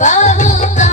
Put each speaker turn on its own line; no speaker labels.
बहु